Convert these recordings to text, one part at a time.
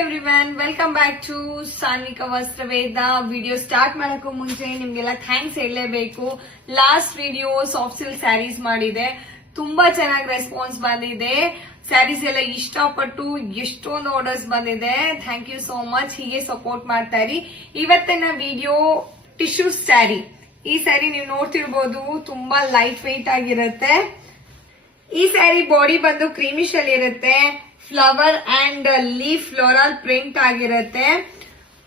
Everyone, welcome back to Sanvika Vastraveda. Video start ಮಾಡಕ್ಕೂ ಮುಂಚೆ ನಿಮ್ಗೆಲ್ಲ ಥ್ಯಾಂಕ್ಸ್ ಹೇಳಲೇಬೇಕು. Last video soft silk sarees ಮಾಡಿದೆ, ತುಂಬಾ ಚೆನ್ನಾಗಿ ರೆಸ್ಪಾನ್ಸ್ ಬಂದಿದೆ. ಸ್ಯಾರೀಸ್ ಎಲ್ಲ ಇಷ್ಟಪಟ್ಟು ಎಷ್ಟೊಂದು ಆರ್ಡರ್ಸ್ ಬಂದಿದೆ. Thank you so much. ಹೀಗೆ ಸಪೋರ್ಟ್ ಮಾಡ್ತಾ ಇರಿ. ಇವತ್ತಿನ ವಿಡಿಯೋ ಟಿಶ್ಯೂ ಸ್ಯಾರಿ. ಈ ಸ್ಯಾರಿ ನೀವು ನೋಡ್ತಿರ್ಬೋದು, ತುಂಬಾ ಲೈಟ್ ವೆಯ್ಟ್ ಆಗಿರುತ್ತೆ. ಈ ಸ್ಯಾರಿ ಬಾಡಿ ಬಂದು ಕ್ರೀಮಿಶ್ ಅಲ್ಲಿ ಇರುತ್ತೆ. Flower and leaf floral print ಆಗಿರುತ್ತೆ.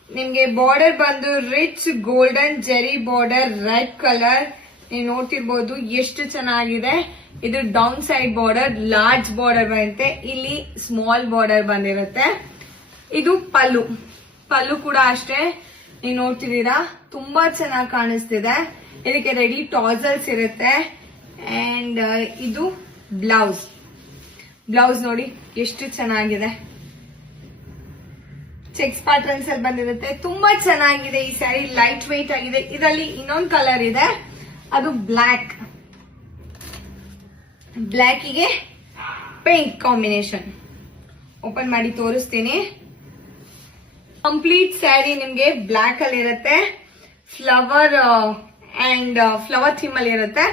ನಿಮ್ಗೆ ಬಾರ್ಡರ್ ಬಂದು rich golden Jerry border, red colour. ನೀವು ನೋಡ್ತಿರ್ಬೋದು ಎಷ್ಟು ಚೆನ್ನಾಗಿದೆ. ಇದು down side border, large border ಬರುತ್ತೆ. ಇಲ್ಲಿ ಸ್ಮಾಲ್ ಬಾರ್ಡರ್ ಬಂದಿರುತ್ತೆ. ಇದು ಪಲ್ಲು ಕೂಡ ಅಷ್ಟೇ ನೀವು ನೋಡ್ತಿದ್ದೀರಾ, ತುಂಬಾ ಚೆನ್ನಾಗಿ ಕಾಣಿಸ್ತಿದೆ. ಇದಕ್ಕೆ ರೆಡಿ ಟಾಸಲ್ಸ್ ಇರುತ್ತೆ. ಅಂಡ್ ಇದು ಬ್ಲೌಸ್ ನೋಡಿ ಎಷ್ಟು ಚೆನ್ನಾಗಿದೆ. ಚೆಕ್ಸ್ ಪ್ಯಾಟರ್ನ್ಸ್ ಅಲ್ಲಿ ಬಂದಿರುತ್ತೆ. ತುಂಬಾ ಚೆನ್ನಾಗಿದೆ ಈ ಸ್ಯಾರಿ, ಲೈಟ್ ವೆಯ್ಟ್ ಆಗಿದೆ. ಇದರಲ್ಲಿ ಇನ್ನೊಂದು ಕಲರ್ ಇದೆ, ಅದು ಬ್ಲ್ಯಾಕಿಗೆ ಪಿಂಕ್ ಕಾಂಬಿನೇಷನ್. ಓಪನ್ ಮಾಡಿ ತೋರಿಸ್ತೀನಿ. ಕಂಪ್ಲೀಟ್ ಸ್ಯಾರಿ ನಿಮ್ಗೆ ಬ್ಲ್ಯಾಕ್ ಅಲ್ಲಿ ಇರುತ್ತೆ. ಫ್ಲವರ್ ಅಂಡ್ ಫ್ಲವರ್ ಥೀಮ್ ಅಲ್ಲಿ ಇರುತ್ತೆ.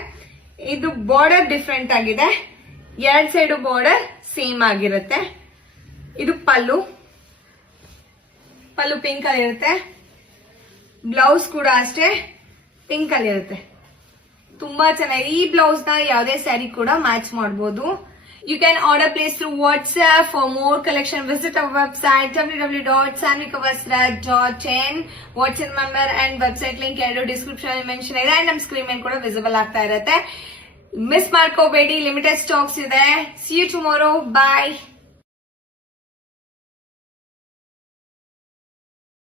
ಇದು ಬಾರ್ಡರ್ ಡಿಫ್ರೆಂಟ್ ಆಗಿದೆ. ಎರಡ್ ಸೈಡ್ ಬಾರ್ಡರ್ ಸೇಮ್ ಆಗಿರುತ್ತೆ. ಇದು ಪಲ್ಲು ಪಿಂಕ್ ಅಲ್ಲಿ ಇರುತ್ತೆ. ಬ್ಲೌಸ್ ಕೂಡ ಅಷ್ಟೇ ಪಿಂಕ್ ಅಲ್ಲಿ ಇರುತ್ತೆ. ತುಂಬಾ ಚೆನ್ನಾಗಿ. ಈ ಬ್ಲೌಸ್ ನ ಯಾವುದೇ ಸ್ಯಾರಿ ಕೂಡ ಮ್ಯಾಚ್ ಮಾಡಬಹುದು. You can order place through WhatsApp. For more collection, visit our website www.sanvikavastra.in. WhatsApp number and website link ಎರಡು ಡಿಸ್ಕ್ರಿಪ್ಷನ್ ಅಲ್ಲಿ ಮೆನ್ಷನ್ ಇದೆ. ಅಂಡ್ ನಮ್ ಸ್ಕ್ರೀನ್ ಮೇಲೆ ಕೂಡ ವಿಸಿಬಲ್ ಆಗ್ತಾ ಇರುತ್ತೆ. ಮಿಸ್ ಮಾಡ್ಕೋಬೇಡಿ, ಲಿಮಿಟೆಡ್ ಸ್ಟಾಕ್ಸ್ ಇದೆ. See you tomorrow. Bye.